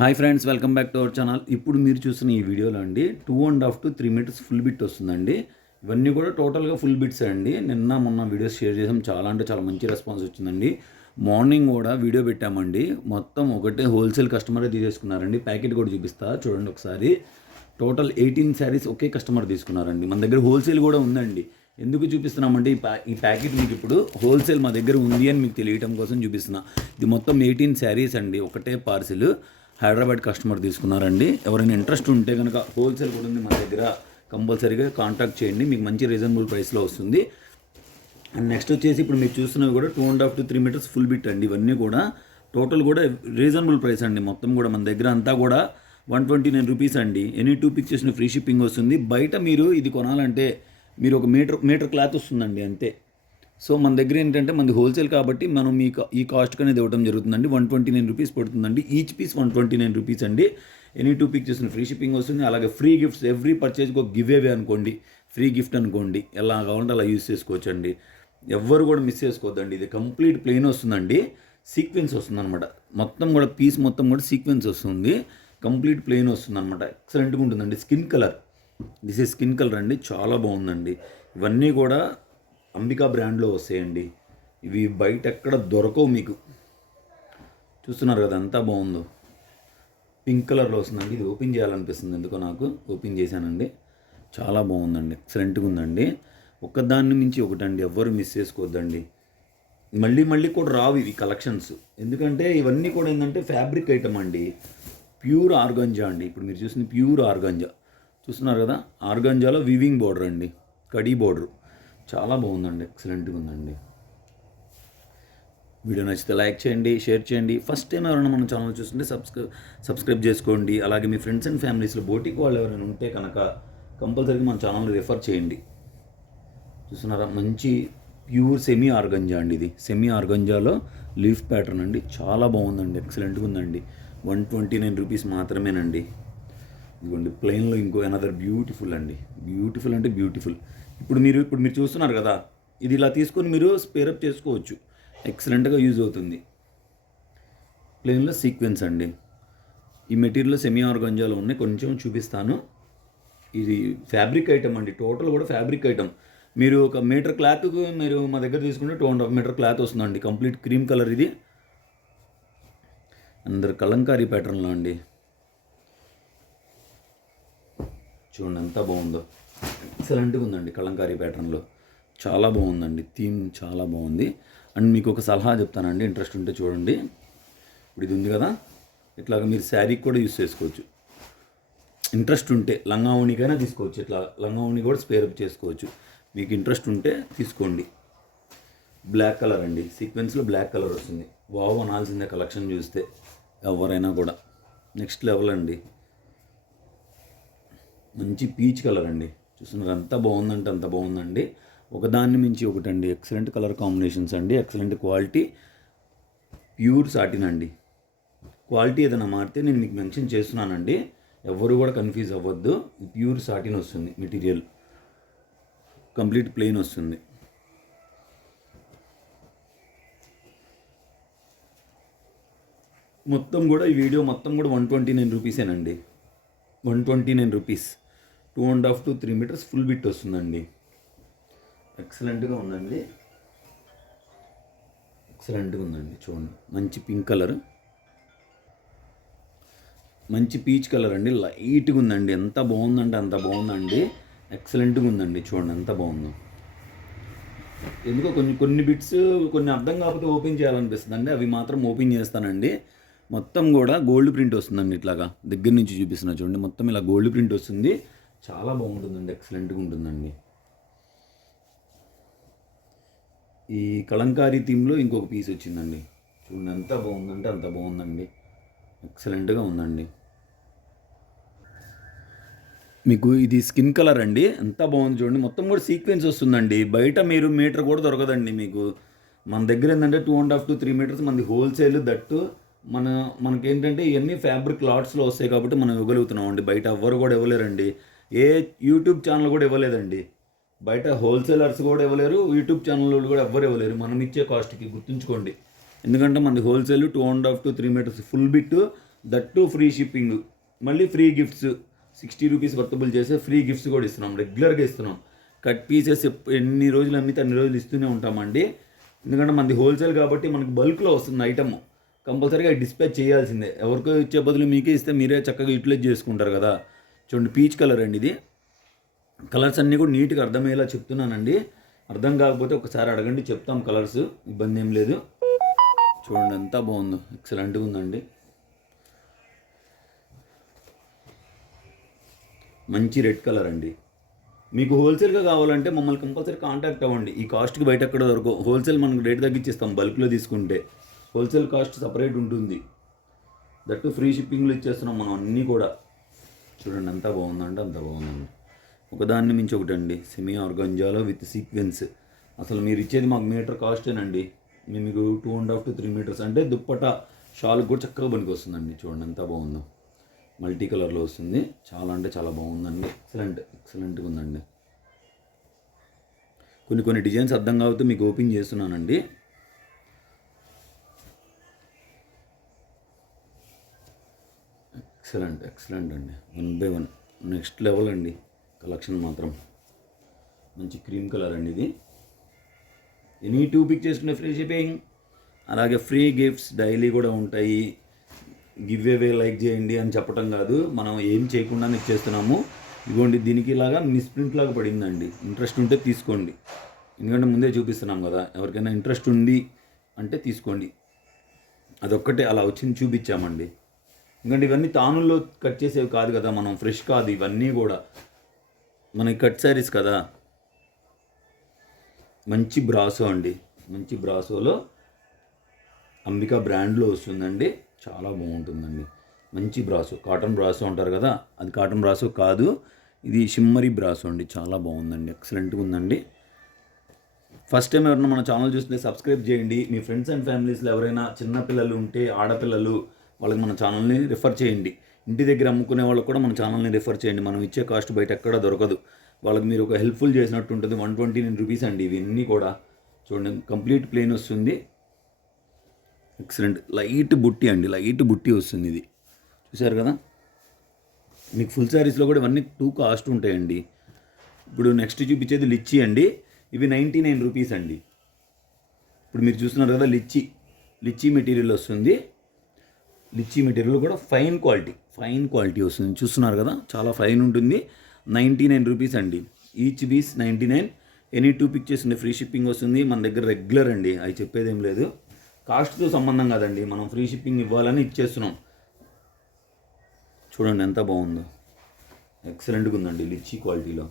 Hi friends, welcome back to our channel. ఇప్పుడు మీరు చూస్తున్న ఈ వీడియోలో అండి 2.5 to 3 మీటర్స్ ఫుల్ బిట్ వస్తుందండి. ఇవన్నీ కూడా టోటల్గా ఫుల్ బిట్స్ అండి. నిన్న మొన్న వీడియోస్ షేర్ చేసాం, చాలా అంటే చాలా మంచి రెస్పాన్స్ వచ్చిందండి. మార్నింగ్ కూడా వీడియో పెట్టామండి. మొత్తం ఒకటే హోల్సేల్ కస్టమరే తీసేసుకున్నారండి. ప్యాకెట్ కూడా చూపిస్తా చూడండి ఒకసారి. టోటల్ 18 శారీస్ ఒకే కస్టమర్ తీసుకున్నారండి. మన దగ్గర హోల్సేల్ కూడా ఉందండి. ఎందుకు చూపిస్తున్నామంటే ఈ ప్యాకెట్ మీకు ఇప్పుడు హోల్సేల్ మా దగ్గర ఉంది అని మీకు తెలియటం కోసం చూపిస్తున్నా. ఇది మొత్తం 18 శారీస్ అండి, ఒకటే పార్సిల్. హైదరాబాద్ కస్టమర్ తీసుకున్నారండి. ఎవరైనా ఇంట్రెస్ట్ ఉంటే కనుక హోల్సేల్ కూడా ఉంది మన దగ్గర, కంపల్సరీగా కాంటాక్ట్ చేయండి. మీకు మంచి రీజనబుల్ ప్రైస్లో వస్తుంది. అండ్ నెక్స్ట్ వచ్చేసి ఇప్పుడు మీరు చూస్తున్నవి కూడా 2.5 to 3 మీటర్స్ ఫుల్ బిట్ అండి. ఇవన్నీ కూడా టోటల్ కూడా రీజనబుల్ ప్రైస్ అండి. మొత్తం కూడా మన దగ్గర అంతా కూడా 129 రూపీస్ అండి. ఎనీ 2 పిక్చర్స్ ఫ్రీ షిప్పింగ్ వస్తుంది. బయట మీరు ఇది కొనాలంటే మీరు ఒక మీటర్ క్లాత్ వస్తుందండి అంతే. సో మన దగ్గర ఏంటంటే మనది హోల్సేల్ కాబట్టి మనం ఈ కాస్ట్కి అనేది ఇవ్వడం జరుగుతుందండి. 129 రూపీస్ పడుతుందండి. ఈచ్ పీస్ 129 రూపీస్ అండి. ఎనీ 2 పిక్చర్స్ ఫ్రీ షిప్పింగ్ వస్తుంది. అలాగే ఫ్రీ గిఫ్ట్స్, ఎవ్రీ పర్చేజ్కి ఒక గివ్ అవే అనుకోండి, ఫ్రీ గిఫ్ట్ అనుకోండి, ఎలా కావాలంటే అలా యూస్ చేసుకోవచ్చండి. ఎవ్వరు కూడా మిస్ చేసుకోవద్దండి. ఇది కంప్లీట్ ప్లెయిన్ వస్తుందండి, సీక్వెన్స్ వస్తుంది అనమాట. మొత్తం కూడా పీస్ మొత్తం కూడా సీక్వెన్స్ వస్తుంది, కంప్లీట్ ప్లెయిన్ వస్తుంది అనమాట. ఎక్సలెంట్గా ఉంటుందండి. Skin colour, this is skin colour అండి, చాలా బాగుందండి. ఇవన్నీ కూడా అంబికా బ్రాండ్లో వస్తాయండి. ఇవి బయట ఎక్కడ దొరకవు మీకు. చూస్తున్నారు కదా ఎంత బాగుందో, పింక్ కలర్లో వస్తుందండి. ఇది ఓపెన్ చేయాలనిపిస్తుంది ఎందుకో నాకు, ఓపెన్ చేశానండి. చాలా బాగుందండి, ఎక్సలెంట్గా ఉందండి. ఒకదాన్ని మించి ఒకటండి, ఎవ్వరు మిస్ చేసుకోవద్దండి. మళ్ళీ మళ్ళీ కూడా రావు ఇవి కలెక్షన్స్, ఎందుకంటే ఇవన్నీ కూడా ఏంటంటే ఫ్యాబ్రిక్ ఐటమ్ అండి. ప్యూర్ ఆర్గంజా అండి. ఇప్పుడు మీరు చూసింది ప్యూర్ ఆర్గంజా, చూస్తున్నారు కదా. ఆర్గంజాలో వీవింగ్ బోర్డర్ అండి, కడీ బోర్డర్. చాలా బాగుందండి, ఎక్సలెంట్గా ఉందండి. వీడియో నచ్చితే లైక్ చేయండి, షేర్ చేయండి. ఫస్ట్ టైం ఎవరైనా మన ఛానల్ చూస్తుంటే సబ్స్క్రైబ్ చేసుకోండి. అలాగే మీ ఫ్రెండ్స్ అండ్ ఫ్యామిలీస్లో బోటిక్ వాళ్ళు ఎవరైనా ఉంటే కనుక కంపల్సరీగా మన ఛానల్ రిఫర్ చేయండి. చూస్తున్నారా, మంచి ప్యూర్ సెమీ ఆర్గంజా అండి. ఇది సెమీ ఆర్గంజాలో లీఫ్ ప్యాటర్న్ అండి, చాలా బాగుందండి, ఎక్సలెంట్గా ఉందండి. 129 రూపీస్ మాత్రమేనండి. ఇదిగోండి ప్లెయిన్లో ఇంకో అనదర్ బ్యూటిఫుల్ అండి. బ్యూటిఫుల్ అంటే బ్యూటిఫుల్. ఇప్పుడు మీరు చూస్తున్నారు కదా, ఇది ఇలా తీసుకొని మీరు స్పేరప్ చేసుకోవచ్చు, ఎక్సలెంట్గా యూజ్ అవుతుంది. ప్లెయిన్లో సీక్వెన్స్ అండి. ఈ మెటీరియల్ సెమీ ఆర్గంజాలో ఉన్నాయి, కొంచెం చూపిస్తాను. ఇది ఫ్యాబ్రిక్ ఐటమ్ అండి, టోటల్ కూడా ఫ్యాబ్రిక్ ఐటమ్. మీరు ఒక మీటర్ క్లాత్ మీరు మా దగ్గర తీసుకుంటే 2.5 మీటర్ క్లాత్ వస్తుందండి. కంప్లీట్ క్రీమ్ కలర్ ఇది, అందరు కలంకారీ ప్యాటర్న్లో అండి. చూడండి ఎంత బాగుందో, ఎక్సలెంట్గా ఉందండి. కలంకారీ ప్యాటర్న్లో చాలా బాగుందండి. థీమ్ చాలా బాగుంది. అండ్ మీకు ఒక సలహా చెప్తానండి, ఇంట్రెస్ట్ ఉంటే చూడండి. ఇప్పుడు ఇది ఉంది కదా, ఇట్లాగ మీరు శారీకి కూడా యూస్ చేసుకోవచ్చు. ఇంట్రెస్ట్ ఉంటే లంగా ఓణికైనా తీసుకోవచ్చు. ఇట్లా లంగా ఓణి కూడా స్పేరప్ చేసుకోవచ్చు. మీకు ఇంట్రెస్ట్ ఉంటే తీసుకోండి. బ్లాక్ కలర్ అండి, సీక్వెన్స్లో బ్లాక్ కలర్ వస్తుంది. వావ్ అనాల్సిందే కలెక్షన్ చూస్తే ఎవరైనా కూడా. నెక్స్ట్ లెవెల్ అండి, మంచి పీచ్ కలర్ అండి. చూస్తున్నారు ఎంత బాగుందంటే అంత బాగుందండి. ఒకదాన్ని మించి ఒకటండి, ఎక్సలెంట్ కలర్ కాంబినేషన్స్ అండి, ఎక్సలెంట్ క్వాలిటీ. ప్యూర్ సాటిన్ అండి. క్వాలిటీ ఏదైనా మారితే నేను మీకు మెన్షన్ చేస్తున్నానండి, ఎవరు కూడా కన్ఫ్యూజ్ అవ్వద్దు. ప్యూర్ సాటిన్ వస్తుంది మెటీరియల్, కంప్లీట్ ప్లెయిన్ వస్తుంది. మొత్తం కూడా ఈ వీడియో మొత్తం కూడా 129 రూపీసేనండి. 129 rupees. 2.5 to 3 metres full bit వస్తుందండి. ఎక్సలెంట్గా ఉందండి, ఎక్సలెంట్గా ఉందండి. చూడండి, మంచి పింక్ కలర్, మంచి పీచ్ కలర్ అండి, లైట్గా ఉందండి. ఎంత బాగుందంటే అంత బాగుందండి, ఎక్సలెంట్గా ఉందండి. చూడండి ఎంత బాగుందో. ఎందుకో కొన్ని బిట్స్ కొన్ని అర్థం కాకపోతే ఓపెన్ చేయాలనిపిస్తుంది అండి, అవి మాత్రం ఓపెన్ చేస్తానండి. మొత్తం కూడా గోల్డ్ ప్రింట్ వస్తుందండి. ఇట్లాగా దగ్గర నుంచి చూపిస్తున్నా చూడండి, మొత్తం ఇలా గోల్డ్ ప్రింట్ వస్తుంది. చాలా బాగుంటుందండి, ఎక్సలెంట్గా ఉంటుందండి. ఈ కలంకారీ థీమ్లో ఇంకొక పీస్ వచ్చిందండి. చూడండి ఎంత బాగుందంటే అంత బాగుందండి, ఎక్సలెంట్గా ఉందండి. మీకు ఇది స్కిన్ కలర్ అండి, ఎంత బాగుంది చూడండి. మొత్తం కూడా సీక్వెన్స్ వస్తుందండి. బయట మీరు మీటర్ కూడా దొరకదండి మీకు. మన దగ్గర ఏంటంటే 2.5 to 3 మీటర్స్ మనది హోల్సేల్. దట్టు మనకేంటంటే ఇవన్నీ ఫ్యాబ్రిక్ లాట్స్లో వస్తాయి కాబట్టి మనం ఇవ్వగలుగుతున్నాం అండి. బయట ఎవ్వరు కూడా ఇవ్వలేరండి. ఏ యూట్యూబ్ ఛానల్ కూడా ఇవ్వలేదండి. బయట హోల్సేలర్స్ కూడా ఇవ్వలేరు, యూట్యూబ్ ఛానల్ కూడా ఎవ్వరు ఇవ్వలేరు మనం ఇచ్చే కాస్ట్కి. గుర్తుంచుకోండి, ఎందుకంటే మనది wholesale 2.5 to 3 metres full bit. That free shipping, మళ్ళీ ఫ్రీ గిఫ్ట్స్. 60 రూపీస్ వర్తబుల్ చేసే ఫ్రీ గిఫ్ట్స్ కూడా ఇస్తున్నాం, రెగ్యులర్గా ఇస్తున్నాం. కట్ పీసెస్ ఎన్ని రోజులు అమ్మితే అన్ని రోజులు ఇస్తూనే ఉంటామండి. ఎందుకంటే మనది హోల్సేల్ కాబట్టి మనకి బల్క్లో వస్తుంది ఐటమ్, కంపల్సరీగా డిస్పాచ్ చేయాల్సిందే. ఎవరికో ఇచ్చే బదులు మీకే ఇస్తే మీరే చక్కగా యూటిలైజ్ చేసుకుంటారు కదా. చూడండి పీచ్ కలర్ అండి ఇది. కలర్స్ అన్నీ కూడా నీట్గా అర్థమయ్యేలా చెప్తున్నానండి. అర్థం కాకపోతే ఒకసారి అడగండి, చెప్తాం కలర్స్, ఇబ్బంది ఏం లేదు. చూడండి ఎంత బాగుందో, ఎక్సలెంట్గా ఉందండి. మంచి రెడ్ కలర్ అండి. మీకు హోల్సేల్గా కావాలంటే మమ్మల్ని కంపల్సరీ కాంటాక్ట్ అవ్వండి. ఈ కాస్ట్కి బయట ఎక్కడ దొరకవు. హోల్సేల్ మనకు రేట్ తగ్గించేస్తాం బల్క్లో తీసుకుంటే. హోల్సేల్ కాస్ట్ సపరేట్ ఉంటుంది. దట్టు ఫ్రీ షిప్పింగ్లో ఇచ్చేస్తున్నాం మనం అన్నీ కూడా. చూడండి ఎంత బాగుందంటే అంత బాగుందండి. ఒకదాన్ని మించి ఒకటండి. సెమీ ఆర్గంజాలో విత్ సీక్వెన్స్. అసలు మీరు ఇచ్చేది మాకు మీటర్ కాస్టేనండి. మేము మీకు 2.5 to 3 మీటర్స్ అంటే దుప్పట షాల్కి కూడా చక్కగా పనికి వస్తుందండి. చూడండి ఎంత బాగుందో, మల్టీ కలర్లో వస్తుంది. చాలా అంటే చాలా బాగుందండి. ఎక్సలెంట్గా ఉందండి. కొన్ని డిజైన్స్ అర్థం కాకపోతే మీకు ఓపెన్ చేస్తున్నానండి. ఎక్సలెంట్ అండి. 1 by 1 నెక్స్ట్ లెవెల్ అండి. కలెక్షన్ మాత్రం మంచి క్రీమ్ కలర్ అండి ఇది. ఎనీ 2 పిక్ చేసుకునే ఫ్రీ షిప్పింగ్, అలాగే ఫ్రీ గిఫ్ట్స్ డైలీ కూడా ఉంటాయి. గివ్ అవే లైక్ చేయండి అని చెప్పడం కాదు, మనం ఏం చేయకుండానే ఇచ్చేస్తున్నాము. ఇదిగోండి దీనికి ఇలాగా మిస్ప్రింట్ లాగా పడిందండి. ఇంట్రెస్ట్ ఉంటే తీసుకోండి, ఎందుకంటే ముందే చూపిస్తున్నాం కదా. ఎవరికైనా ఇంట్రెస్ట్ ఉంది అంటే తీసుకోండి. అదొక్కటే అలా వచ్చింది చూపించామండి. ఎందుకంటే ఇవన్నీ తానుల్లో కట్ చేసేవి కాదు కదా, మనం ఫ్రెష్ కాదు ఇవన్నీ కూడా, మనకి కట్ శారీస్ కదా. మంచి బ్రాసో అండి. మంచి బ్రాసోలో అంబికా బ్రాండ్లో వస్తుందండి. చాలా బాగుంటుందండి. మంచి బ్రాసో, కాటన్ బ్రాసో అంటారు కదా, అది కాటన్ బ్రాసో కాదు, ఇది షిమ్మరీ బ్రాసో అండి. చాలా బాగుందండి, ఎక్సలెంట్గా ఉందండి. ఫస్ట్ టైం ఎవరైనా మన ఛానల్ చూస్తే సబ్స్క్రైబ్ చేయండి. మీ ఫ్రెండ్స్ అండ్ ఫ్యామిలీస్లో ఎవరైనా చిన్నపిల్లలు ఉంటే, ఆడపిల్లలు, వాళ్ళకి మన ఛానల్ని రిఫర్ చేయండి. ఇంటి దగ్గర అమ్ముకునే వాళ్ళకి కూడా మన ఛానల్ని రిఫర్ చేయండి. మనం ఇచ్చే కాస్ట్ బయట ఎక్కడ దొరకదు. వాళ్ళకి మీరు ఒక హెల్ప్ఫుల్ చేసినట్టు ఉంటుంది. 129 రూపీస్ అండి ఇవన్నీ కూడా. చూడండి కంప్లీట్ ప్లెయిన్ వస్తుంది. ఎక్సలెంట్. లైట్ బుట్టి అండి, లైట్ బుట్టి వస్తుంది ఇది. చూసారు కదా. మీకు ఫుల్ శారీస్లో కూడా ఇవన్నీ 2 కాస్ట్ ఉంటాయండి. ఇప్పుడు నెక్స్ట్ చూపించేది లిచ్చి అండి. ఇవి 99 రూపీస్ అండి. ఇప్పుడు మీరు చూస్తున్నారు కదా లిచ్చి మెటీరియల్ వస్తుంది. లిచ్చి మెటీరియల్ కూడా ఫైన్ క్వాలిటీ వస్తుంది. చూస్తున్నారు కదా, చాలా ఫైన్ ఉంటుంది. 99 రూపీస్ అండి. Each piece 99. ఎనీ 2 పిక్ చేస్తుండే ఫ్రీ షిప్పింగ్ వస్తుంది. మన దగ్గర రెగ్యులర్ అండి, అవి చెప్పేదేం లేదు. కాస్ట్తో సంబంధం కాదండి, మనం ఫ్రీ షిప్పింగ్ ఇవ్వాలని ఇచ్చేస్తున్నాం. చూడండి ఎంత బాగుందో, ఎక్సలెంట్గా ఉందండి. లిచ్చి క్వాలిటీలో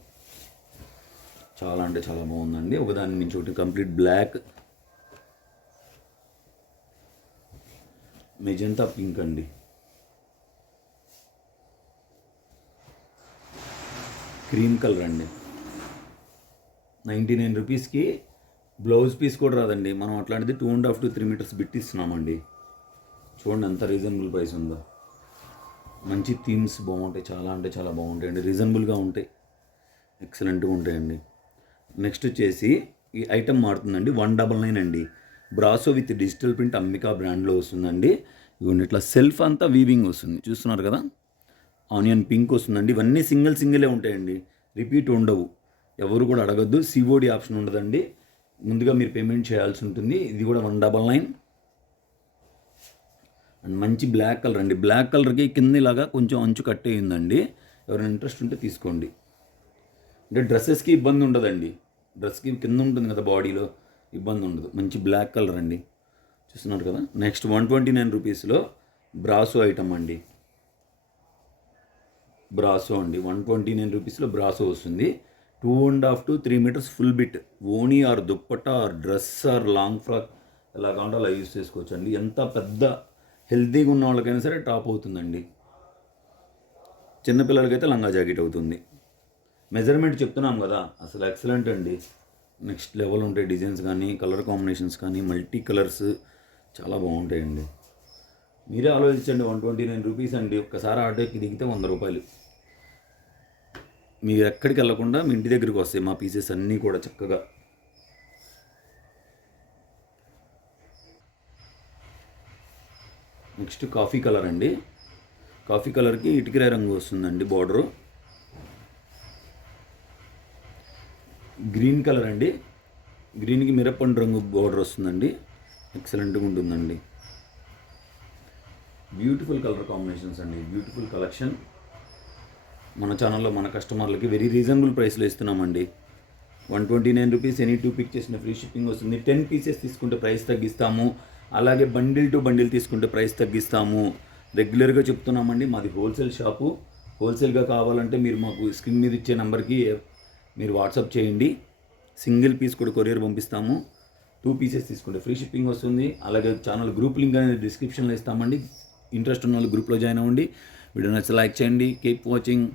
చాలా అంటే చాలా బాగుందండి. ఒకదాని నుంచి ఒకటి కంప్లీట్ బ్లాక్, మెజెంటా పింక్ అండి. క్రీమ్ కలర్ అండి. 99 రూపీస్కి బ్లౌజ్ పీస్ కూడా రాదండి. మనం అట్లాంటిది 2.5 to 3 మీటర్స్ బిట్ ఇస్తున్నామండి. చూడండి ఎంత రీజనబుల్ ప్రైస్ ఉందో. మంచి థీమ్స్ బాగుంటాయి, చాలా అంటే చాలా బాగుంటాయండి. రీజనబుల్గా ఉంటాయి, ఎక్సలెంట్గా ఉంటాయండి. నెక్స్ట్ వచ్చేసి ఈ ఐటమ్ మారుతుందండి. 199 అండి. Brasso with digital print Ambika బ్రాండ్లో వస్తుందండి. ఇవన్నీ ఇట్లా సెల్ఫ్ అంతా వీవింగ్ వస్తుంది. చూస్తున్నారు కదా, ఆనియన్ పింక్ వస్తుందండి. ఇవన్నీ సింగిలే ఉంటాయండి, రిపీట్ ఉండవు. ఎవరు కూడా అడగద్దు. సిఓడి ఆప్షన్ ఉండదండి, ముందుగా మీరు పేమెంట్ చేయాల్సి ఉంటుంది. ఇది కూడా 199. అండ్ మంచి బ్లాక్ కలర్ అండి. బ్లాక్ కలర్కి కింద ఇలాగా కొంచెం అంచు కట్టేయిందండి. ఎవరైనా ఇంట్రెస్ట్ ఉంటే తీసుకోండి. అంటే డ్రెస్సెస్కి ఇబ్బంది ఉండదండి. డ్రెస్కి కింద ఉంటుంది కదా, బాడీలో ఇబ్బంది ఉండదు. మంచి బ్లాక్ కలర్ అండి. చూస్తున్నారు కదా. నెక్స్ట్ 129 రూపీస్లో బ్రాసో ఐటమ్ అండి. బ్రాసో అండి 129 రూపీస్లో బ్రాసో వస్తుంది. 2.5 to 3 మీటర్స్ ఫుల్ బిట్. ఓనీ or dupatta or dress or long frock ఎలా కావాలంటే అలా యూజ్ చేసుకోవచ్చు అండి. ఎంత పెద్ద హెల్తీగా ఉన్న వాళ్ళకైనా సరే టాప్ అవుతుందండి. చిన్నపిల్లలకైతే లంగా జాకెట్ అవుతుంది. మెజర్మెంట్ చెప్తున్నాం కదా, అసలు ఎక్సలెంట్ అండి. నెక్స్ట్ లెవెల్ ఉంటాయి డిజైన్స్ కానీ, కలర్ కాంబినేషన్స్ కానీ, మల్టీ కలర్స్ చాలా బాగుంటాయండి. మీరే ఆలోచించండి. 129 రూపీస్ అండి. ఒక్కసారి ఆటోకి దిగితే 100 రూపాయలు. మీరు ఎక్కడికి వెళ్ళకుండా మీ ఇంటి దగ్గరికి వస్తాయి మా పీసెస్ అన్నీ కూడా చక్కగా. నెక్స్ట్ కాఫీ కలర్ అండి. కాఫీ కలర్కి ఇటుకరాయి రంగు వస్తుందండి బార్డరు. గ్రీన్ కలర్ అండి, గ్రీన్కి మిరప్పండు రంగు బార్డర్ వస్తుందండి. ఎక్సలెంట్గా ఉంటుందండి. బ్యూటిఫుల్ కలర్ కాంబినేషన్స్ అండి, బ్యూటిఫుల్ కలెక్షన్. మన ఛానల్లో మన కస్టమర్లకి వెరీ రీజనబుల్ ప్రైస్లో ఇస్తున్నామండి. 129 రూపీస్, ఎనీ 2 పిక్ చేసిన ఫ్రీ షిప్పింగ్ వస్తుంది. 10 పీసెస్ తీసుకుంటే ప్రైస్ తగ్గిస్తాము. అలాగే బండిల్ టు బండిల్ తీసుకుంటే ప్రైస్ తగ్గిస్తాము. రెగ్యులర్గా చెప్తున్నామండి, మాది హోల్సేల్ షాపు. హోల్సేల్గా కావాలంటే మీరు మాకు స్క్రీన్ మీద ఇచ్చే నెంబర్కి మీరు వాట్సాప్ చేయండి. సింగిల్ పీస్ కూడా కొరియర్ పంపిస్తాము. 2 పీసెస్ తీసుకుంటే ఫ్రీ షిప్పింగ్ వస్తుంది. అలాగే ఛానల్ గ్రూప్ లింక్ అనేది డిస్క్రిప్షన్లో ఇస్తామండి. ఇంట్రెస్ట్ ఉన్న వాళ్ళు గ్రూప్లో జాయిన్ అవ్వండి. వీడియో నచ్చితే లైక్ చేయండి. Keep watching.